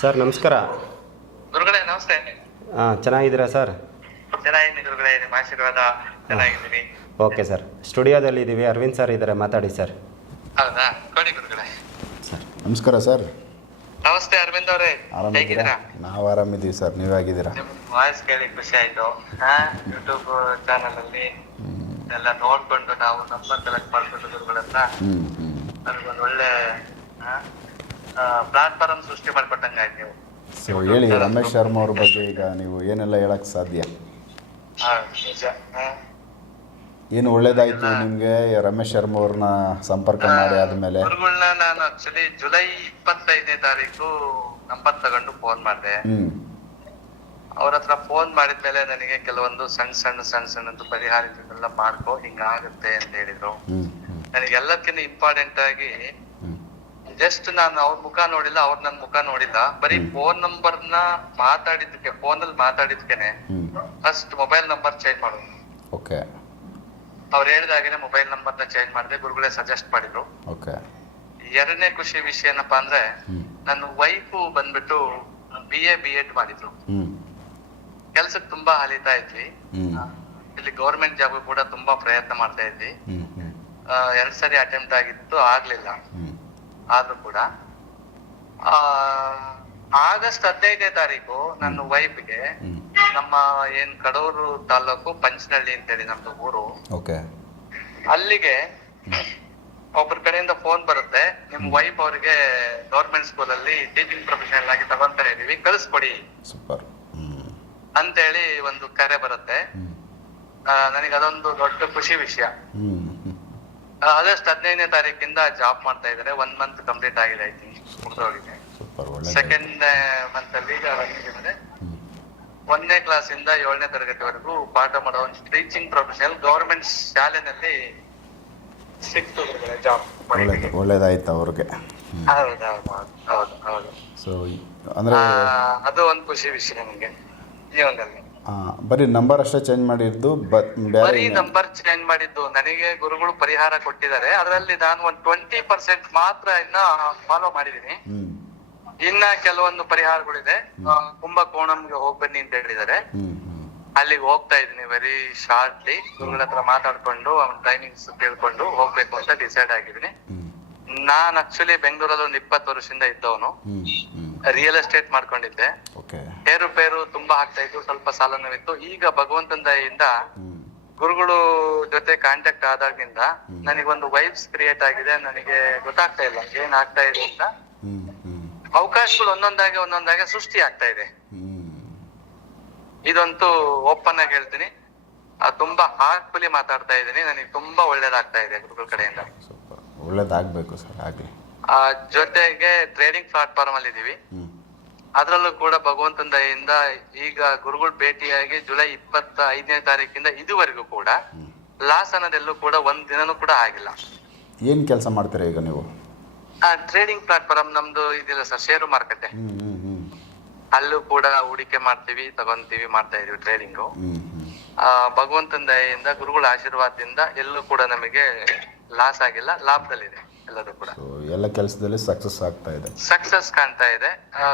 Sir ನಮಸ್ಕಾರ. ಗುರುಗಳೇ ನಮಸ್ತೆ. ಹಾಂ ಚೆನ್ನಾಗಿದ್ದೀರಾ ಸರ್? ಚೆನ್ನಾಗಿದ್ದೀನಿ ಗುರುಗಳೇ ನಿಮ್ಮ ಆಶೀರ್ವಾದ ಚೆನ್ನಾಗಿದ್ದೀನಿ. Okay sir. ಸ್ಟುಡಿಯೋದಲ್ಲಿ ಇದ್ದೀವಿ ಅರವಿಂದ್ ಸರ್ ಇದ್ದಾರೆ ಮಾತಾಡಿ ಸರ್. ಹೌದಾ? ಕೊಡಿ ಗುರುಗಳೇ. ಸರ್ ನಮಸ್ಕಾರ ಸರ್. ನಮಸ್ತೆ ಅರವಿಂದ್ ಅವರೇ. ಹೇಗಿದ್ದೀರಾ? ನಾವು ಆರಾಮಿದ್ದೀವಿ ಸರ್. ನೀವು ಹೇಗಿದ್ದೀರಾ? ನಿಮ್ಮ ವಾಯ್ಸ್ ಕೇಳಿ ಖುಷಿ ಆಯ್ತು. ಹಾ ಯೂಟ್ಯೂಬ್ ಚಾನಲ್ ಅಲ್ಲಿ ಎಲ್ಲ ನೋಡ್ಕೊಂಡು ನಾವು ನಂಬರ್ ಕಲೆಕ್ಟ್ ಮಾಡ್ಕೊಂಡು ಗುರುಗಳನ್ನ ಹ್ಞೂ ಹ್ಞೂ ನನಗೊಂದು ಒಳ್ಳೆ ಪ್ಲಾಟ್ಫಾರ್ಮ್ ಸೃಷ್ಟಿ ಮಾಡಿಕೊಟ್ಟಂಗೆ ಆಯ್ತು ನೀವು. ಸೊ ಹೇಳಿ ರಮೇಶ್ ಶರ್ಮಾ ಅವ್ರ ಬಗ್ಗೆ ಈಗ ನೀವು ಏನೆಲ್ಲ ಹೇಳಕ್ಕೆ ಸಾಧ್ಯ? ಹಾ ನಿಜ. ಹಾ ಏನು ಒಳ್ಳೇದಾಯ್ತು ನಿಮಗೆ ರಮೇಶ್ ಶರ್ಮಾ ಅವ್ರನ್ನ ಸಂಪರ್ಕ ಮಾಡಿ ಆದಮೇಲೆ? ಗುರುಗಳನ್ನ ನಾನು ಆಕ್ಚುಲಿ ಜುಲೈ ಇಪ್ಪತ್ತೈದನೇ ತಾರೀಕು ನಂಬರ್ ತಗೊಂಡು ಫೋನ್ ಮಾಡಿದೆ. ಹ್ಮ್. ಅವ್ರ ಹತ್ರ ಫೋನ್ ಮಾಡಿದ್ಮೇಲೆ ನನಗೆ ಕೆಲವೊಂದು ಸಣ್ಣ ಸಣ್ಣ ಸಣ್ಣ ಸಣ್ಣದು ಪರಿಹಾರಗಳನ್ನೆಲ್ಲ ಮಾಡ್ಕೋ ಹಿಂಗಾಗುತ್ತೆ ಅಂತ ಹೇಳಿದ್ರು. ನನಗೆ ಎಲ್ಲದಕ್ಕಿಂತ ಇಂಪಾರ್ಟೆಂಟ್ ಆಗಿ ಜಸ್ಟ್ ನಾನು ಅವ್ರ ಮುಖ ನೋಡಿಲ್ಲ ಅವ್ರ ನನ್ ಮುಖ ನೋಡಿಲ್ಲ. ಬರೀ ಫೋನ್ ನಂಬರ್ನ ಮಾತಾಡಿದ್ದಕ್ಕೆ ಫೋನ್ ಅಲ್ಲಿ ಮಾತಾಡಿದ್ಕೆನೆ ಫಸ್ಟ್ ಮೊಬೈಲ್ ನಂಬರ್ ಚೇಂಜ್ ಮಾಡೋದು. ಓಕೆ ಅವ್ರು ಹೇಳಿದಾಗೆ ಮೊಬೈಲ್ ನಂಬರ್ನ ಚೇಂಜ್ ಮಾಡಿದೆ ಗುರುಗಳೇ ಸಜೆಸ್ಟ್ ಮಾಡಿದ್ರು. ಓಕೆ ಎರಡನೇ ಖುಷಿ ವಿಷಯ ಏನಪ್ಪಾ ಅಂದ್ರೆ ನನ್ನ ವೈಫ್ ಬಂದ್ಬಿಟ್ಟು ಬಿ ಎ ಬಿ ಎಡ್ ಮಾಡಿದ್ರು. ಕೆಲ್ಸಕ್ ಕೆಲ್ಸಕ್ಕೆ ತುಂಬಾ ಅಲಿತಾ ಇದ್ವಿ. ಇಲ್ಲಿ ಗೌರ್ಮೆಂಟ್ ಜಾಬ್ ಕೂಡ ತುಂಬಾ ಪ್ರಯತ್ನ ಮಾಡ್ತಾ ಇದ್ವಿ. ಎರಡ್ ಸರಿ ಅಟೆಂಪ್ಟ್ ಆಗಿತ್ತು ಆಗ್ಲಿಲ್ಲ. ಆದ್ರೂ ಕೂಡ ಆ, ಆಗಸ್ಟ್ ಹದಿನೈದನೇ ತಾರೀಕು ನನ್ನ ವೈಫ್ಗೆ ಗೆ ನಮ್ಮ ಏನ್ ಕಡೂರು ತಾಲೂಕು ಪಂಚನಹಳ್ಳಿ ಅಂತೇಳಿ ನಮ್ದು ಊರು. ಓಕೆ. ಅಲ್ಲಿಗೆ ಒಬ್ಬರ ಕಡೆಯಿಂದ ಫೋನ್ ಬರುತ್ತೆ. ನಿಮ್ ವೈಫ್ ಅವರಿಗೆ ಗೌರ್ಮೆಂಟ್ ಸ್ಕೂಲ್ ಅಲ್ಲಿ ಟೀಚಿಂಗ್ ಪ್ರೊಫೆಷನಲ್ ಆಗಿ ತಗೊಂತಾ ಇದೀವಿ ಕಳಿಸ್ಕೊಡಿ. ಸೂಪರ್. ಅಂತೇಳಿ ಒಂದು ಕರೆ ಬರುತ್ತೆ. ಆ, ನನಗೆ ಅದೊಂದು ದೊಡ್ಡ ಖುಷಿ ವಿಷಯ. ಆಗಸ್ಟ್ ಹದಿನೈದನೇ ತಾರೀಕಿಂದ ಜಾಬ್ ಮಾಡ್ತಾ ಇದ್ದಾರೆ. ಒನ್ ಮಂತ್ ಕಂಪ್ಲೀಟ್ ಆಗಿದೆ ಐ ಥಿಂಕ್ ಮುಗಿದೋಗಿದೆ. ಸೆಕೆಂಡ್ ಮಂತ್ ಅಲ್ಲಿ ರನ್ನಿಂಗ್ ಇದ್ದಾರೆ. ಒಂದನೇ ಕ್ಲಾಸ್ ಇಂದ ಏಳನೇ ತರಗತಿವರೆಗೂ ಪಾಠ ಮಾಡೋ ಒಂದು ಟೀಚಿಂಗ್ ಪ್ರೊಫೆಷನಲ್ ಗವರ್ಮೆಂಟ್ ಶಾಲೆನಲ್ಲಿ ಸಿಕ್ತು ಜಾಬ್ ಒಳ್ಳೇದು ಒಳ್ಳೇದಾಯ್ತು ಅವ್ರಿಗೆ. ಹೌದೌದು ಹೌದು ಹೌದು ಸೊ ಅಂದರೆ ಅದು ಒಂದು ಖುಷಿ ವಿಷಯ ನನಗೆ ಜೀವನದಲ್ಲಿ. ಬರೀ ನಂಬರ್ ಅಷ್ಟೇ ಚೇಂಜ್ ಮಾಡಿದ್ದು ಬರೀ ನಂಬರ್ ಚೇಂಜ್ ಮಾಡಿದ್ದು. ನನಗೆ ಗುರುಗಳು ಪರಿಹಾರ ಕೊಟ್ಟಿದ್ದಾರೆ. ಅದರಲ್ಲಿ ನಾನು ಒಂದು ಟ್ವೆಂಟಿ ಪರ್ಸೆಂಟ್ ಮಾತ್ರ ಇನ್ನ ಫಾಲೋ ಮಾಡಿದೀನಿ ಇನ್ನ ಕೆಲವೊಂದು ಪರಿಹಾರಗಳಿದೆ. ಕುಂಭಕೋಣಂಗೆ ಹೋಗ್ ಬನ್ನಿ ಅಂತ ಹೇಳಿದ್ದಾರೆ. ಅಲ್ಲಿಗೆ ಹೋಗ್ತಾ ಇದೀನಿ ವೆರಿ ಶಾರ್ಟ್ಲಿ ಗುರುಗಳ ಹತ್ರ ಮಾತಾಡ್ಕೊಂಡು ಅವ್ನ ಟ್ರೈನಿಂಗ್ಸ್ ಕೇಳ್ಕೊಂಡು ಹೋಗ್ಬೇಕು ಅಂತ ಡಿಸೈಡ್ ಆಗಿದ್ದೀನಿ. ನಾನ್ ಆಕ್ಚುಲಿ ಬೆಂಗಳೂರಲ್ಲಿ ಒಂದು ಇಪ್ಪತ್ತು ವರ್ಷದಿಂದ ಇದ್ದವನು. ರಿಯಲ್ ಎಸ್ಟೇಟ್ ಮಾಡ್ಕೊಂಡಿದ್ದೆ. ಓಕೆ ಏರುಪೇರು ತುಂಬಾ ಆಗ್ತಾ ಇತ್ತು ಸ್ವಲ್ಪ ಸಾಲ ನೋವಿತ್ತು ಈಗ ಭಗವಂತನ ದಯೆಯಿಂದ ಗುರುಗಳು ಜೊತೆ ಕಾಂಟ್ಯಾಕ್ಟ್ ಆದಾಗಿಂದ ಒಂದು ವೈಬ್ಸ್ ಕ್ರಿಯೇಟ್ ಆಗಿದೆ. ನನಗೆ ಗೊತ್ತಾಗ್ತಾ ಇಲ್ಲ ಏನ್ ಆಗ್ತಾ ಇದೆ ಅಂತ. ಅವಕಾಶಗಳು ಒಂದೊಂದಾಗಿ ಒಂದೊಂದಾಗಿ ಸೃಷ್ಟಿ ಆಗ್ತಾ ಇದೆ. ಇದಂತೂ ಓಪನ್ ಆಗಿ ಹೇಳ್ತೀನಿ. ತುಂಬಾ ಹಾರ್ಟ್ಫುಲಿ ಮಾತಾಡ್ತಾ ಇದ್ದೀನಿ. ನನಗೆ ತುಂಬಾ ಒಳ್ಳೇದಾಗ್ತಾ ಇದೆ ಗುರುಗಳ ಕಡೆಯಿಂದ. ಒಳ್ಳೇದಾಗ್ಬೇಕು ಒಳ್ಳೇದಾಗಬೇಕು ಸರ್ ಆಗಲಿ. ಆ, ಜೊತೆಗೆ ಟ್ರೇಡಿಂಗ್ ಪ್ಲಾಟ್ಫಾರ್ಮ್ ಅಲ್ಲಿ ಇದೀವಿ. ಹ್ಞೂ ಅದ್ರಲ್ಲೂ ಕೂಡ ಭಗವಂತನ ದಯೆಯಿಂದ ಈಗ ಗುರುಗಳು ಭೇಟಿಯಾಗಿ ಜುಲೈ ಇಪ್ಪತ್ತ ಐದನೇ ತಾರೀಕಿಂದ ಇದುವರೆಗೂ ಕೂಡ ಲಾಸ್ ಅನ್ನೋದೆಲ್ಲೂ ಕೂಡ ಒಂದ್ ದಿನನೂ ಕೂಡ ಆಗಿಲ್ಲ. ಏನು ಕೆಲಸ ಮಾಡ್ತೀರಾ ಈಗ ನೀವು? ಟ್ರೇಡಿಂಗ್ ಪ್ಲಾಟ್ಫಾರ್ಮ್ ನಮ್ದು ಇದಿಲ್ಲ ಸರ್ ಷೇರು ಮಾರುಕಟ್ಟೆ. ಹ್ಞೂ ಹ್ಞೂ ಹ್ಞೂ ಅಲ್ಲೂ ಕೂಡ ಹೂಡಿಕೆ ಮಾಡ್ತೀವಿ ತಗೊಂತೀವಿ ಮಾಡ್ತಾ ಇದೀವಿ ಟ್ರೇಡಿಂಗು ಹ್ಞೂ ಹ್ಞೂ ಆ ಭಗವಂತನ ದಯೆಯಿಂದ ಗುರುಗಳ ಆಶೀರ್ವಾದದಿಂದ ಎಲ್ಲೂ ಕೂಡ ನಮಗೆ ಲಾಸ್ ಆಗಿಲ್ಲ ಲಾಭದಲ್ಲಿದೆ. ಎಲ್ಲದೂ ಕೂಡ. ಸೊ ಎಲ್ಲ ಕೆಲಸದಲ್ಲಿ ಸಕ್ಸಸ್ ಆಗ್ತಾ ಇದೆ. ಸಕ್ಸಸ್ ಕಾಣ್ತಾ ಇದೆ. ಆ,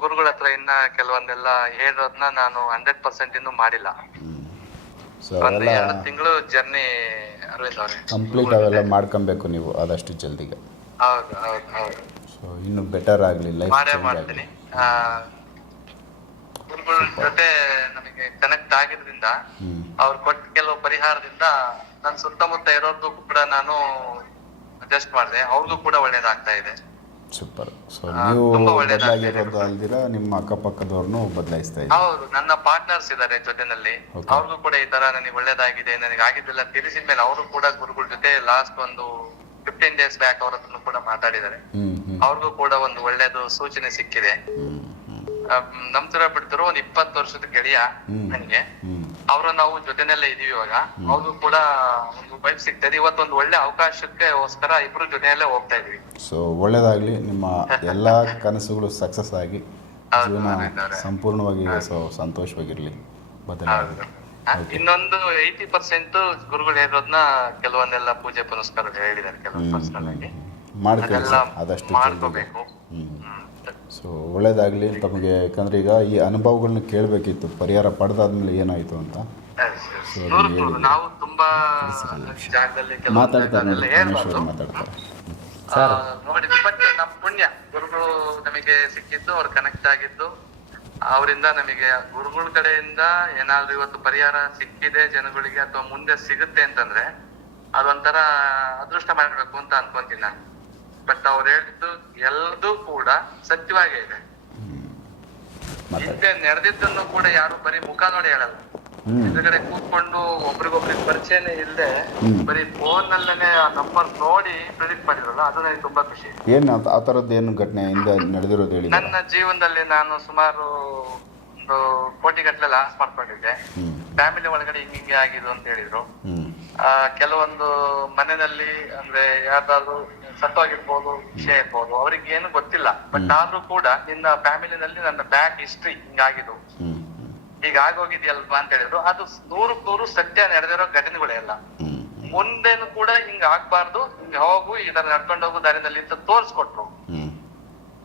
ಗುರುಗಳ ಹತ್ರ ಇನ್ನ ಕೆಲವೊಂದೆಲ್ಲ ಹೇಳೋದನ್ನ ನಾನು ಹಂಡ್ರೆಡ್ ಪರ್ಸೆಂಟ್ ಇನ್ನು ಮಾಡಿಲ್ಲ. ಹ್ಞೂ ಸೊ ಒಂದು ಅವೆಲ್ಲ ಎರಡು ತಿಂಗಳು ಜರ್ನಿ ಅರವಿಂದ್ ಅವರೇ. ಕಂಪ್ಲೀಟ್ ಅವೆಲ್ಲ ಮಾಡ್ಕೊಬೇಕು ನೀವು ಆದಷ್ಟು ಜಲ್ದಿಗೆ. ಹೌದು ಹೌದು ಹೌದು. ಸೊ ಇನ್ನು ಬೆಟರ್ ಆಗಲಿ ಲೈಫ್ ಮಾಡೇ ಮಾಡ್ತೀನಿ. ಆ, ಗುರುಗಳ ಜೊತೆ ನನಗೆ ಕನೆಕ್ಟ್ ಆಗಿದ್ರಿಂದ ಹ್ಞೂ ಅವ್ರು ಕೊಟ್ಟ ಕೆಲವು ಪರಿಹಾರದಿಂದ ನನ್ನ ಸುತ್ತಮುತ್ತ ಇರೋದು ಕೂಡ ನಾನು ಅಡ್ಜಸ್ಟ್ ಮಾಡಿದೆ. ಅವ್ರಿಗೂ ಕೂಡ ಒಳ್ಳೇದಾಗ್ತಾ ಇದೆ. ಸೂಪರ್. ಸೊ ನೀವು. ಬದಲಾಗಿರೋದು ಅಲ್ದಿರ? ನಿಮ್ಮ ಅಕ್ಕಪಕ್ಕದವ್ರನ್ನು ಬದಲಾಯಿಸ್ತಾ ಇದ್ದೀರಾ? ಹೌದು ನನ್ನ ಪಾರ್ಟ್ನರ್ಸ್ ಇದ್ದಾರೆ ಜೊತೆನಲ್ಲಿ. ಅವ್ರಿಗೂ ಕೂಡ ಈ ತರ ನನಗೆ ಒಳ್ಳೇದಾಗಿದೆ ನನಗೆ ಆಗಿದ್ದೆಲ್ಲ ತಿಳಿಸಿದ ಮೇಲೆ ಅವರು ಕೂಡ ಗುರುಗಳ ಜೊತೆ ಲಾಸ್ಟ್ ಒಂದು ಫಿಫ್ಟೀನ್ ಡೇಸ್ ಬ್ಯಾಕ್ ಅವ್ರ ಹತ್ರ ಕೂಡ ಮಾತಾಡಿದ್ದಾರೆ. ಅವ್ರಿಗೂ ಕೂಡ ಒಂದು ಒಳ್ಳೇದು ಸೂಚನೆ ಸಿಕ್ಕಿದೆ. ನಮ್ ತರ ಬಿಡ್ತಾರೋ ಒಂದ್ ಇಪ್ಪತ್ತು ವರ್ಷದ ಗೆಳೆಯ. ನನಗೆ. ಅವರು ನಾವು ಜೊತೆನಲ್ಲೇ ಇದೀವಿ ಇವಾಗ. ಅವ್ರು ಕೂಡ ಒಂದು ವೈಫ್ ಸಿಗ್ತದೆ ಇವತ್ತೊಂದು ಒಳ್ಳೆ ಅವಕಾಶಕ್ಕೆ ಅವಕಾಶಕ್ಕೋಸ್ಕರ ಇಬ್ರು ಜೊತೆಯಲ್ಲೇ ಹೋಗ್ತಾ ಇದೀವಿ. ಸೊ ಒಳ್ಳೇದಾಗ್ಲಿ. ನಿಮ್ಮ ಎಲ್ಲಾ ಕನಸುಗಳು ಸಕ್ಸಸ್ ಆಗಿ ಜೀವನ. ಸಂಪೂರ್ಣವಾಗಿ ಸೊ ಸಂತೋಷವಾಗಿರ್ಲಿ. ಇನ್ನೊಂದು ಏಯ್ಟಿ ಪರ್ಸೆಂಟ್ ಗುರುಗಳು ಹೇಳಿರೋದ್ನ ಕೆಲವೊಂದೆಲ್ಲ ಪೂಜೆ ಪುರಸ್ಕಾರ ಹೇಳಿದ್ದಾರೆ ಕೆಲವೊಂದು ಪರ್ಸನಲ್ ಆಗಿ. ಆದಷ್ಟು ಮಾಡ್ಕೋಬೇಕು. ಹ್ಮ್. ಸೊ ಒಳ್ಳೇದಾಗಲಿ ತಮಗೆ ಯಾಕಂದ್ರೆ ಈಗ ಈ ಅನುಭವಗಳನ್ನ ಕೇಳಬೇಕಿತ್ತು ಪರಿಹಾರ ಪಡೆದಾದ್ಮೇಲೆ ಏನಾಯಿತು ಅಂತ. ನಾವು ತುಂಬಾ ಜಾಗದಲ್ಲಿ ಮಾತಾಡ್ತಾರೆ. ಮಾತಾಡ್ತಾರೆ. ನೋಡಿದ್ವಿ ಬಟ್ ನಮ್ಮ ಪುಣ್ಯ. ಗುರುಗಳು ನಮಗೆ ಸಿಕ್ಕಿದ್ದು ಅವ್ರು ಕನೆಕ್ಟ್ ಆಗಿದ್ದು. ಅವರಿಂದ ನಮಗೆ ಗುರುಗಳ ಕಡೆಯಿಂದ ಏನಾದ್ರು ಇವತ್ತು ಪರಿಹಾರ ಸಿಕ್ಕಿದೆ ಜನಗಳಿಗೆ ಅಥವಾ ಮುಂದೆ ಸಿಗುತ್ತೆ ಅಂತಂದ್ರೆ ಅದೊಂಥರ ಅದೃಷ್ಟ ಮಾಡಬೇಕು ಅಂತ ಅನ್ಕೊಂತೀನಿ ನಾನು. ಬಟ್ ಅವ್ರು ಹೇಳಿದ್ದು ಎಲ್ಲದೂ ಕೂಡ ಸತ್ಯವಾಗೇ ಇದೆ. ಹಿಂದೆ ನಡೆದಿದ್ದನ್ನು ಕೂಡ ಯಾರು ಬರೀ ಮುಖ ನೋಡಿ ಹೇಳಲ್ಲ. ಹಿಂದಗಡೆ ಎದುರುಗಡೆ ಕೂತ್ಕೊಂಡು ಒಬ್ರಿಗೊಬ್ರಿಗೆ ಪರಿಚಯನೇ ಇಲ್ಲದೆ. ಬರೀ ಫೋನ್ ನಲ್ಲೇನೆ ಆ ನಂಬರ್ ನೋಡಿ ಪ್ರಿಡಿಕ್ಟ್ ಮಾಡಿರಲ್ಲ ಅದು ನನಗೆ ತುಂಬಾ ಖುಷಿ. ಏನು ಆ ತರದ್ದು ಏನು ಘಟನೆ ಹಿಂದೆ ನಡೆದಿರೋದು ಹೇಳಿ ನನ್ನ ಜೀವನದಲ್ಲಿ ನಾನು ಸುಮಾರು ಒಂದು ಕೋಟಿ ಗಟ್ಟಲೆ ಲಾಸ್ ಮಾಡ್ಕೊಂಡಿದ್ದೆ ಫ್ಯಾಮಿಲಿ ಒಳಗಡೆ ಹಿಂಗ್ ಹಿಂಗೆ ಆಗಿದ್ದು ಅಂತ ಹೇಳಿದ್ರು. ಆ, ಕೆಲವೊಂದು ಮನೆಯಲ್ಲಿ ಅಂದ್ರೆ ಯಾರ್ದಾದ್ರು ಸತ್ತೋಗಿರ್ಬೋದು ವಿಷಯ ಇರ್ಬೋದು ಅವ್ರಿಗೆ ಏನು ಗೊತ್ತಿಲ್ಲ ಬಟ್ ಆದ್ರೂ ಕೂಡ ನಿನ್ನ ಫ್ಯಾಮಿಲಿನಲ್ಲಿ ನನ್ನ ಬ್ಯಾಕ್ ಹಿಸ್ಟ್ರಿ ಹಿಂಗಾಗಿದ್ದು. ಆಗೋಗಿದೆಯಲ್ವಾ ಅಂತ ಹೇಳಿದ್ರು. ಅದು ನೂರು ನೂರು ಸತ್ಯ ನಡೆದಿರೋ ಘಟನೆಗಳೇ ಅಲ್ಲ. ಮುಂದೇನು ಕೂಡ ಹಿಂಗ ಆಗ್ಬಾರ್ದು ಹಿಂಗ ಹೋಗು ಇದನ್ನ ನಡ್ಕೊಂಡು ಹೋಗು ದಾರಿನಲ್ಲಿ ಅಂತ ತೋರಿಸ್ಕೊಟ್ರು.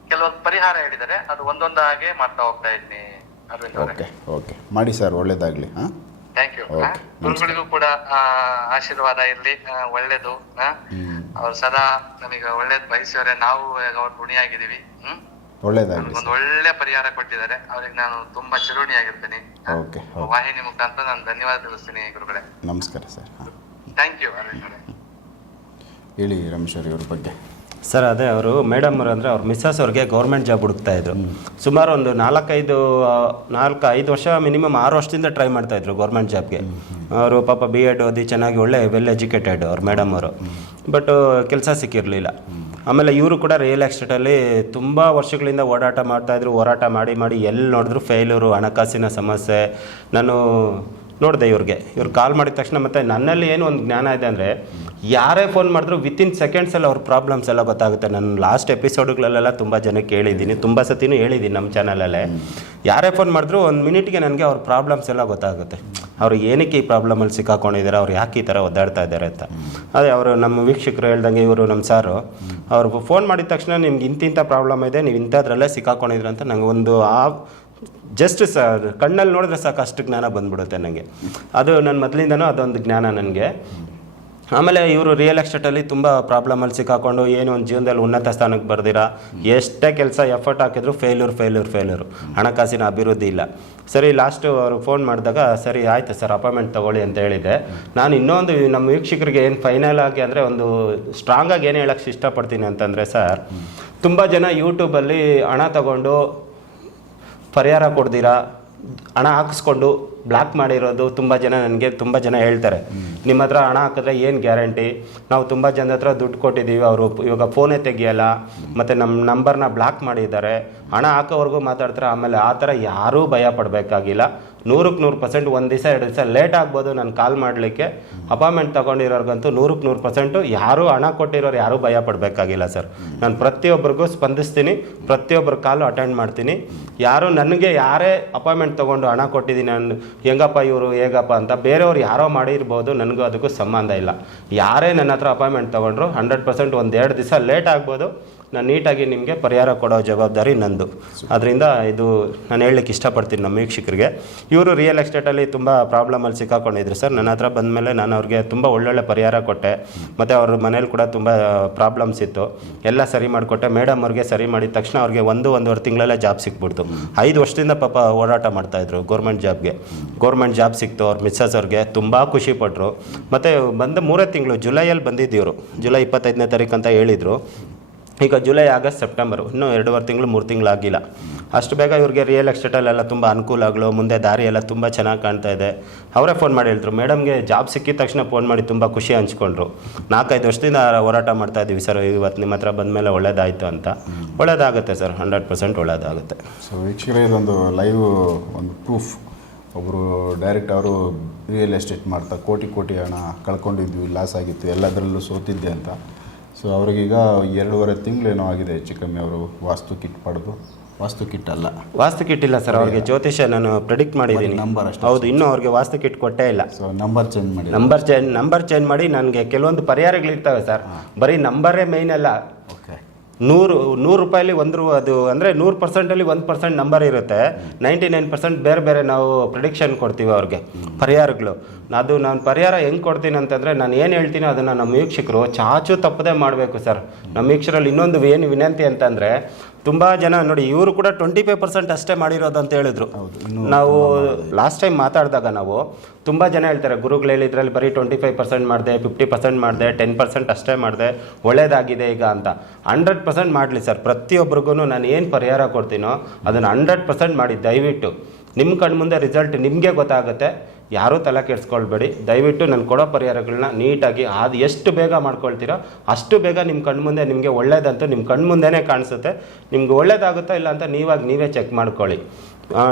ಕೆಲವೊಂದು ಪರಿಹಾರ ಹೇಳಿದರೆ ಅದು ಒಂದೊಂದಾಗೆ ಮಾಡ್ತಾ ಹೋಗ್ತಾ ಇದ್ದೀನಿ. ಅರವಿಂದ್ ಅವರೇ. Okay okay. ಮಾಡಿ ಸರ್ ಒಳ್ಳೇದಾಗ್ಲಿ ಹಾಂ? ಥ್ಯಾಂಕ್ ಯು ಗುರುಗಳಿಗೂ ಕೂಡ ಆ, ಆಶೀರ್ವಾದ ಇರ್ಲಿ ಒಳ್ಳೇದು ಅವ್ರು ಸದಾ ನಮಗೆ ಒಳ್ಳೇದ್ ಬಯಸಿದ್ರೆ ನಾವು ಅವ್ರ ಋಣಿಯಾಗಿದ್ದೀವಿ ಹ್ಮ್? ಒಂದು ಒಳ್ಳೆ ಪರಿಹಾರ ಕೊಟ್ಟಿದ್ದಾರೆ. ಅವ್ರಿಗೆ ನಾನು ತುಂಬಾ ಚಿರುಣಿಯಾಗಿರ್ತೀನಿ ಆ, ಓಕೆ ಓಕೆ ವಾಹಿನಿ ಮುಖಾಂತರ ನಾನು ಧನ್ಯವಾದ ತಿಳಿಸ್ತೀನಿ ಗುರುಗಳೇ. ನಮಸ್ಕಾರ ಸರ್. ಥ್ಯಾಂಕ್ ಯು ಹೇಳಿ ರಮೇಶ್ ಅವ್ರ ಬಗ್ಗೆ. ಸರ್, ಅದೇ ಅವರು ಮೇಡಮ್ ಅವರು ಅಂದರೆ ಅವ್ರ ಮಿಸ್ಸಸ್ ಅವ್ರಿಗೆ ಗೌರ್ಮೆಂಟ್ ಜಾಬ್ ಹುಡುಕ್ತಾ ಇದ್ರು. ಸುಮಾರು ಒಂದು ನಾಲ್ಕೈದು ನಾಲ್ಕು, ಐದು ವರ್ಷ ಮಿನಿಮಮ್ ಆರು ವರ್ಷದಿಂದ ಟ್ರೈ ಮಾಡ್ತಾ ಇದ್ರು ಗೌರ್ಮೆಂಟ್ ಜಾಬ್ಗೆ. ಅವರು ಪಾಪ ಬಿ ಎಡ್ ಓದಿ ಚೆನ್ನಾಗಿ ಒಳ್ಳೆ ವೆಲ್ ಎಜುಕೇಟೆಡ್ ಅವ್ರ, ಮೇಡಮ್ ಅವರು. ಬಟ್ ಕೆಲಸ ಸಿಕ್ಕಿರಲಿಲ್ಲ. ಆಮೇಲೆ ಇವರು ಕೂಡ ರಿಯಲ್ ಎಸ್ಟೇಟಲ್ಲಿ ತುಂಬ ವರ್ಷಗಳಿಂದ ಓಡಾಟ ಮಾಡ್ತಾಯಿದ್ರು ಹೋರಾಟ ಮಾಡಿ ಮಾಡಿ ಎಲ್ಲಿ ನೋಡಿದ್ರು ಫೇಲ್ಯೂರು ಹಣಕಾಸಿನ ಸಮಸ್ಯೆ. ನಾನು ನೋಡಿದೆ ಇವ್ರಿಗೆ. ಇವ್ರು ಕಾಲ್ ಮಾಡಿದ ತಕ್ಷಣ ಮತ್ತೆ ನನ್ನಲ್ಲಿ ಏನು ಒಂದು ಜ್ಞಾನ ಇದೆ ಅಂದರೆ ಯಾರೇ ಫೋನ್ ಮಾಡಿದ್ರು ವಿತಿನ್ ಸೆಕೆಂಡ್ಸಲ್ಲಿ ಅವ್ರ ಪ್ರಾಬ್ಲಮ್ಸ್ ಎಲ್ಲ ಗೊತ್ತಾಗುತ್ತೆ. ನಾನು ಲಾಸ್ಟ್ ಎಪಿಸೋಡ್ಗಳಲ್ಲೆಲ್ಲ ತುಂಬ ಜನಕ್ಕೆ ಹೇಳಿದ್ದೀನಿ ತುಂಬ ಸತಿನೂ ಹೇಳಿದ್ದೀನಿ ನಮ್ಮ ಚಾನಲಲ್ಲೇ ಯಾರೇ ಫೋನ್ ಮಾಡಿದ್ರು ಒಂದು ಮಿನಿಟ್ಗೆ ನನಗೆ ಅವ್ರ ಪ್ರಾಬ್ಲಮ್ಸ್ ಎಲ್ಲ ಗೊತ್ತಾಗುತ್ತೆ. ಅವ್ರು ಏನಕ್ಕೆ ಈ ಪ್ರಾಬ್ಲಮಲ್ಲಿ ಸಿಕ್ಕಾಕೊಂಡಿದ್ದಾರೆ? ಅವ್ರು ಯಾಕೆ ಈ ಥರ ಒದ್ದಾಡ್ತಾ ಇದ್ದಾರೆ ಅಂತ. ಅದೇ ಅವರು ನಮ್ಮ ವೀಕ್ಷಕರು ಹೇಳ್ದಂಗೆ ಇವರು ನಮ್ಮ ಸಾರು ಅವ್ರು ಫೋನ್ ಮಾಡಿದ ತಕ್ಷಣ ನಿಮ್ಗೆ ಇಂತಿಂಥ ಪ್ರಾಬ್ಲಮ್ ಇದೆ, ನೀವು ಇಂಥದ್ರಲ್ಲೇ ಸಿಕ್ಕಾಕೊಂಡಿದ್ರು ಅಂತ ನಂಗೆ ಒಂದು ಆ ಜಸ್ಟ್ ಸ ಕಣ್ಣಲ್ಲಿ ನೋಡಿದ್ರೆ ಸಾಕು ಅಷ್ಟು ಜ್ಞಾನ ಬಂದ್ಬಿಡುತ್ತೆ ನನಗೆ ಅದು ನನ್ನ ಮೊದಲಿಂದನೂ ಅದೊಂದು ಜ್ಞಾನ ನನಗೆ. ಆಮೇಲೆ ಇವರು ರಿಯಲ್ ಎಸ್ಟೇಟಲ್ಲಿ ತುಂಬ ಪ್ರಾಬ್ಲಮಲ್ಲಿ ಸಿಕ್ಕಾಕೊಂಡು ಏನು ಒಂದು ಜೀವನದಲ್ಲಿ ಉನ್ನತ ಸ್ಥಾನಕ್ಕೆ ಬರ್ದಿರಾ? ಎಷ್ಟೇ ಕೆಲಸ ಎಫರ್ಟ್ ಹಾಕಿದ್ರು ಫೇಲ್ಯೂರ್ ಫೇಲ್ಯೂರ್ ಫೇಲ್ಯೂರ್ ಹಣಕಾಸಿನ ಅಭಿವೃದ್ಧಿ ಇಲ್ಲ. ಸರಿ ಲಾಸ್ಟು ಅವರು ಫೋನ್ ಮಾಡಿದಾಗ, ಸರಿ, ಆಯಿತು ಸರ್ ಅಪಾಯಿಂಟ್ಮೆಂಟ್ ತೊಗೊಳ್ಳಿ ಅಂತ ಹೇಳಿದೆ. ನಾನು ಇನ್ನೊಂದು ನಮ್ಮ ವೀಕ್ಷಕರಿಗೆ ಏನು ಫೈನಲ್ ಆಗಿ ಅಂದರೆ ಒಂದು ಸ್ಟ್ರಾಂಗಾಗಿ ಏನು ಹೇಳೋಕ್ಕೆ ಇಷ್ಟಪಡ್ತೀನಿ ಅಂತಂದರೆ ಸರ್, ತುಂಬ ಜನ ಯೂಟ್ಯೂಬಲ್ಲಿ ಹಣ ತಗೊಂಡು ಪರಿಹಾರ ಕೊಡ್ದಿರಾ? ಹಣ ಹಾಕಿಸ್ಕೊಂಡು ಬ್ಲಾಕ್ ಮಾಡಿರೋದು ತುಂಬ ಜನ ನನಗೆ ತುಂಬ ಜನ ಹೇಳ್ತಾರೆ. ನಿಮ್ಮ ಹತ್ರ ಹಣ ಹಾಕಿದ್ರೆ ಏನು ಗ್ಯಾರಂಟಿ? ನಾವು ತುಂಬ ಜನ ಹತ್ರ ದುಡ್ಡು ಕೊಟ್ಟಿದ್ದೀವಿ ಅವರು ಇವಾಗ ಫೋನೇ ತೆಗಿಯಲ್ಲ, ಮತ್ತು ನಮ್ಮ ನಂಬರ್ನ ಬ್ಲಾಕ್ ಮಾಡಿದ್ದಾರೆ. ಹಣ ಹಾಕೋವರೆಗೂ ಮಾತಾಡ್ತಾರೆ, ಆಮೇಲೆ ಆ ಥರ ಯಾರೂ ಭಯ ಪಡಬೇಕಾಗಿಲ್ಲ. ನೂರಕ್ಕೆ ನೂರು ಪರ್ಸೆಂಟ್ ಒಂದು ದಿವಸ, ಎರಡು ದಿವಸ ಲೇಟ್ ಆಗ್ಬೋದು. ನಾನು ಕಾಲ್ ಮಾಡಲಿಕ್ಕೆ ಅಪಾಯಿಂಟ್ಮೆಂಟ್ ತೊಗೊಂಡಿರೋರ್ಗಂತೂ ನೂರಕ್ಕೆ ನೂರು ಪರ್ಸೆಂಟು ಯಾರೂ ಹಣ ಕೊಟ್ಟಿರೋರು ಯಾರೂ ಭಯ ಪಡಬೇಕಾಗಿಲ್ಲ ಸರ್. ನಾನು ಪ್ರತಿಯೊಬ್ಬರಿಗೂ ಸ್ಪಂದಿಸ್ತೀನಿ ಪ್ರತಿಯೊಬ್ಬರ ಕಾಲು ಅಟೆಂಡ್ ಮಾಡ್ತೀನಿ. ಯಾರು ನನಗೆ ಯಾರೇ ಅಪಾಯಿಂಟ್ಮೆಂಟ್ ತೊಗೊಂಡು ಹಣ ಕೊಟ್ಟಿದ್ದೀನಿ ನಾನು ಹೆಂಗಪ್ಪ ಇವರು, ಹೇಗಪ್ಪ ಅಂತ ಬೇರೆಯವ್ರು ಯಾರೋ ಮಾಡಿರ್ಬೋದು, ನನಗೂ ಅದಕ್ಕೂ ಸಂಬಂಧ ಇಲ್ಲ. ಯಾರೇ ನನ್ನ ಹತ್ರ ಅಪಾಯಿಂಟ್ಮೆಂಟ್ ತೊಗೊಂಡ್ರು ಹಂಡ್ರೆಡ್ ಪರ್ಸೆಂಟ್ ಒಂದು ಎರಡು ದಿವಸ ಲೇಟ್ ಆಗ್ಬೋದು. ನಾನು ನೀಟಾಗಿ ನಿಮಗೆ ಪರಿಹಾರ ಕೊಡೋ ಜವಾಬ್ದಾರಿ ನಂದು. ಅದರಿಂದ ಇದು ನಾನು ಹೇಳಲಿಕ್ಕೆ ಇಷ್ಟಪಡ್ತೀನಿ ನಮ್ಮ ವೀಕ್ಷಕರಿಗೆ. ಇವರು ರಿಯಲ್ ಎಸ್ಟೇಟಲ್ಲಿ ತುಂಬ ಪ್ರಾಬ್ಲಮಲ್ಲಿ ಸಿಕ್ಕಾಕೊಂಡಿದ್ರು ಸರ್. ನನ್ನ ಹತ್ರ ಬಂದಮೇಲೆ ನಾನು ಅವ್ರಿಗೆ ತುಂಬ ಒಳ್ಳೊಳ್ಳೆ ಪರಿಹಾರ ಕೊಟ್ಟೆ. ಮತ್ತು ಅವ್ರ ಮನೇಲಿ ಕೂಡ ತುಂಬ ಪ್ರಾಬ್ಲಮ್ಸ್ ಇತ್ತು. ಎಲ್ಲ ಸರಿ ಮಾಡಿಕೊಟ್ಟೆ. ಮೇಡಮ್ ಅವ್ರಿಗೆ ಸರಿ ಮಾಡಿದ ತಕ್ಷಣ ಅವ್ರಿಗೆ ಒಂದು, ಒಂದೂವರೆ ತಿಂಗಳಲ್ಲೇ ಜಾಬ್ ಸಿಕ್ಬಿಡ್ತು. ಐದು ವರ್ಷದಿಂದ ಪಾಪ ಓಡಾಟ ಮಾಡ್ತಾಯಿದ್ರು ಗೌರ್ಮೆಂಟ್ ಜಾಬ್ಗೆ ಗೌರ್ಮೆಂಟ್ ಜಾಬ್ ಸಿಕ್ತು. ಅವ್ರ ಮಿಸ್ಸಸ್ ಅವ್ರಿಗೆ ತುಂಬ ಖುಷಿಪಟ್ಟರು ಮತ್ತು ಬಂದ ಮೂರೇ ತಿಂಗಳು ಜುಲೈಯಲ್ಲಿ ಬಂದಿದ್ದಿವರು ಜುಲೈ ಇಪ್ಪತ್ತೈದನೇ ತಾರೀಕು ಅಂತ ಹೇಳಿದರು. ಈಗ ಜುಲೈ, ಆಗಸ್ಟ್, ಸೆಪ್ಟೆಂಬರ್, ಇನ್ನೂ ಎರಡೂವರೆ ತಿಂಗಳು, ಮೂರು ತಿಂಗಳು ಆಗಿಲ್ಲ. ಅಷ್ಟು ಬೇಗ ಇವ್ರಿಗೆ ರಿಯಲ್ ಎಸ್ಟೇಟಲ್ಲೆಲ್ಲ ತುಂಬ ಅನುಕೂಲ ಆಗಲು, ಮುಂದೆ ದಾರಿ ಎಲ್ಲ ತುಂಬ ಚೆನ್ನಾಗಿ ಕಾಣ್ತಾ ಇದೆ. ಅವರೇ ಫೋನ್ ಮಾಡಿ ಹೇಳಿದ್ರು ಮೇಡಮ್ಗೆ ಜಾಬ್ ಸಿಕ್ಕಿದ ತಕ್ಷಣ ಫೋನ್ ಮಾಡಿ ತುಂಬ ಖುಷಿ ಹಂಚ್ಕೊಂಡ್ರು. ನಾಲ್ಕೈದು ವರ್ಷದಿಂದ ಹೋರಾಟ ಮಾಡ್ತಾ ಇದ್ದೀವಿ ಸರ್, ಇವತ್ತು ನಿಮ್ಮ ಹತ್ರ ಬಂದಮೇಲೆ ಒಳ್ಳೇದಾಯಿತು ಅಂತ. ಒಳ್ಳೇದಾಗುತ್ತೆ ಸರ್, ಹಂಡ್ರೆಡ್ ಪರ್ಸೆಂಟ್ ಒಳ್ಳೇದಾಗುತ್ತೆ. ಸೊ ವೀಕ್ಷಕರೇ, ಇದೊಂದು ಲೈವ್ ಒಂದು ಪ್ರೂಫ್ ಒಬ್ಬರು ಡೈರೆಕ್ಟ್ ಅವರು ರಿಯಲ್ ಎಸ್ಟೇಟ್ ಮಾಡ್ತಾ ಕೋಟಿ ಕೋಟಿ ಹಣ ಕಳ್ಕೊಂಡಿದ್ವಿ ಲಾಸ್ ಆಗಿತ್ತು, ಎಲ್ಲದರಲ್ಲೂ ಸೋತಿದ್ದೆ ಅಂತ. ಸೊ ಅವ್ರಿಗೀಗ ಎರಡೂವರೆ ತಿಂಗಳೇನೋ ಆಗಿದೆ ಹೆಚ್ಚು ಕಮ್ಮಿ ಅವರು ವಾಸ್ತು ಕಿಟ್ ಪಡೆದು. ವಾಸ್ತು ಕಿಟ್ ಅಲ್ಲ. ವಾಸ್ತು ಕಿಟ್ ಇಲ್ಲ ಸರ್ ಅವ್ರಿಗೆ ಜ್ಯೋತಿಷ ನಾನು ಪ್ರಿಡಿಕ್ಟ್ ಮಾಡಿದ್ದೀನಿ ನಂಬರ್ number ಅಷ್ಟೇ. ಹೌದು ಇನ್ನೂ ಅವ್ರಿಗೆ ವಾಸ್ತು ಕಿಟ್ ಕೊಟ್ಟೇ ಇಲ್ಲ. ಸೊ ನಂಬರ್ ಚೇಂಜ್ ಮಾಡಿ ನಂಬರ್ ಚೇಂಜ್ ನಂಬರ್ ಚೇಂಜ್ ಮಾಡಿ ನನಗೆ ಕೆಲವೊಂದು ಪರಿಹಾರಗಳಿರ್ತವೆ ಸರ್. ಬರೀ ನಂಬರೇ ಮೇಯ್ನ್ ಅಲ್ಲ. ನೂರು ನೂರು ರೂಪಾಯಲ್ಲಿ ಒಂದು ರೂ ಅದು ಅಂದರೆ ನೂರು ಪರ್ಸೆಂಟಲ್ಲಿ ಒಂದು ಪರ್ಸೆಂಟ್ ನಂಬರ್ ಇರುತ್ತೆ. ನೈಂಟಿ ನೈನ್ ಪರ್ಸೆಂಟ್ ಬೇರೆ ಬೇರೆ ನಾವು ಪ್ರಿಡಿಕ್ಷನ್ ಕೊಡ್ತೀವಿ ಅವ್ರಿಗೆ, ಪರಿಹಾರಗಳು. ಅದು ನಾನು ಪರಿಹಾರ ಹೆಂಗೆ ಕೊಡ್ತೀನಿ ಅಂತಂದರೆ ನಾನು ಏನು ಹೇಳ್ತೀನೋ ಅದನ್ನು ನಮ್ಮ ವೀಕ್ಷಕರು ಚಾಚು ತಪ್ಪದೇ ಮಾಡಬೇಕು ಸರ್. ನಮ್ಮ ವೀಕ್ಷರಲ್ಲಿ ಇನ್ನೊಂದು ಏನು ವಿನಂತಿ ಅಂತಂದರೆ ತುಂಬ ಜನ ನೋಡಿ ಇವರು ಕೂಡ ಟ್ವೆಂಟಿ ಫೈವ್ ಪರ್ಸೆಂಟ್ ಅಷ್ಟೇ ಮಾಡಿರೋದು ಅಂತ ಹೇಳಿದ್ರು. ನಾವು ಲಾಸ್ಟ್ ಟೈಮ್ ಮಾತಾಡಿದಾಗ ನಾವು ತುಂಬ ಜನ ಹೇಳ್ತಾರೆ ಗುರುಗಳು ಹೇಳಿದ್ರಲ್ಲಿ ಬರೀ ಟ್ವೆಂಟಿ ಫೈವ್ ಪರ್ಸೆಂಟ್ ಮಾಡಿದೆ ಫಿಫ್ಟಿ ಪರ್ಸೆಂಟ್ ಮಾಡಿದೆ ಟೆನ್ ಪರ್ಸೆಂಟ್ ಅಷ್ಟೇ ಮಾಡಿದೆ ಒಳ್ಳೇದಾಗಿದೆ ಈಗ ಅಂತ. ಹಂಡ್ರೆಡ್ ಪರ್ಸೆಂಟ್ ಮಾಡಲಿ ಸರ್ ಪ್ರತಿಯೊಬ್ಬರಿಗೂ ನಾನು ಏನು ಪರಿಹಾರ ಕೊಡ್ತೀನೋ ಅದನ್ನು ಹಂಡ್ರೆಡ್ ಪರ್ಸೆಂಟ್ ಮಾಡಿ ದಯವಿಟ್ಟು. ನಿಮ್ಮ ಕಣ್ಮುಂದೆ ರಿಸಲ್ಟ್ ನಿಮಗೆ ಗೊತ್ತಾಗುತ್ತೆ. ಯಾರೂ ತಲೆ ಕೆಡಿಸ್ಕೊಳ್ಬೇಡಿ. ದಯವಿಟ್ಟು ನಾನು ಕೊಡೋ ಪರಿಹಾರಗಳನ್ನ ನೀಟಾಗಿ ಅದು ಎಷ್ಟು ಬೇಗ ಮಾಡ್ಕೊಳ್ತೀರೋ ಅಷ್ಟು ಬೇಗ ನಿಮ್ಮ ಕಣ್ಮುಂದೆ ನಿಮಗೆ ಒಳ್ಳೇದಂತೂ ನಿಮ್ಮ ಕಣ್ಮುಂದೆನೇ ಕಾಣಿಸುತ್ತೆ. ನಿಮ್ಗೆ ಒಳ್ಳೇದಾಗುತ್ತಾ ಇಲ್ಲ ಅಂತ ನೀವಾಗಿ ನೀವೇ ಚೆಕ್ ಮಾಡ್ಕೊಳ್ಳಿ.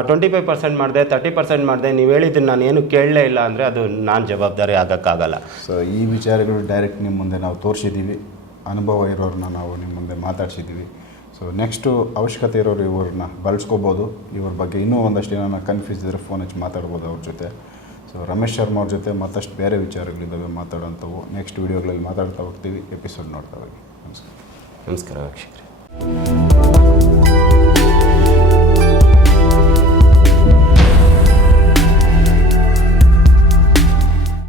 ಟ್ವೆಂಟಿ ಫೈವ್ ಪರ್ಸೆಂಟ್ ಮಾಡಿದೆ ತರ್ಟಿ ಪರ್ಸೆಂಟ್ ಮಾಡಿದೆ, ನೀವು ಹೇಳಿದ್ದನ್ನು ನಾನು ಏನು ಕೇಳಲೇ ಇಲ್ಲ ಅಂದರೆ ಅದು ನಾನು ಜವಾಬ್ದಾರಿ ಆಗೋಕ್ಕಾಗಲ್ಲ. ಸೊ ಈ ವಿಚಾರಗಳು ಡೈರೆಕ್ಟ್ ನಿಮ್ಮ ಮುಂದೆ ನಾವು ತೋರಿಸಿದ್ದೀವಿ ಅನುಭವ ಇರೋರನ್ನ ನಾವು ನಿಮ್ಮ ಮುಂದೆ ಮಾತಾಡ್ಸಿದ್ದೀವಿ ಸೊ ನೆಕ್ಸ್ಟು ಅವಶ್ಯಕತೆ ಇರೋರು ಇವ್ರನ್ನ ಬಳಸ್ಕೋಬೋದು. ಇವ್ರ ಬಗ್ಗೆ ಇನ್ನೂ ಒಂದಷ್ಟು ಏನೋ ಕನ್ಫ್ಯೂಸ್ ಇದ್ದರೆ ಫೋನ್ ಹಚ್ಚಿ ಮಾತಾಡ್ಬೋದು ಅವ್ರ ಜೊತೆ. ಸೊ ರಮೇಶ್ ಶರ್ಮಾ ಅವ್ರ ಜೊತೆ ಮತ್ತಷ್ಟು ಬೇರೆ ವಿಚಾರಗಳಿದ್ದಾವೆ ಮಾತಾಡೋಂಥವು ನೆಕ್ಸ್ಟ್ ವೀಡಿಯೋಗಳಲ್ಲಿ ಮಾತಾಡ್ತಾ ಹೋಗ್ತೀವಿ ಎಪಿಸೋಡ್ ನೋಡ್ತಾ ಹೋಗಿ. ನಮಸ್ಕಾರ. ನಮಸ್ಕಾರ ವೀಕ್ಷಕರೇ.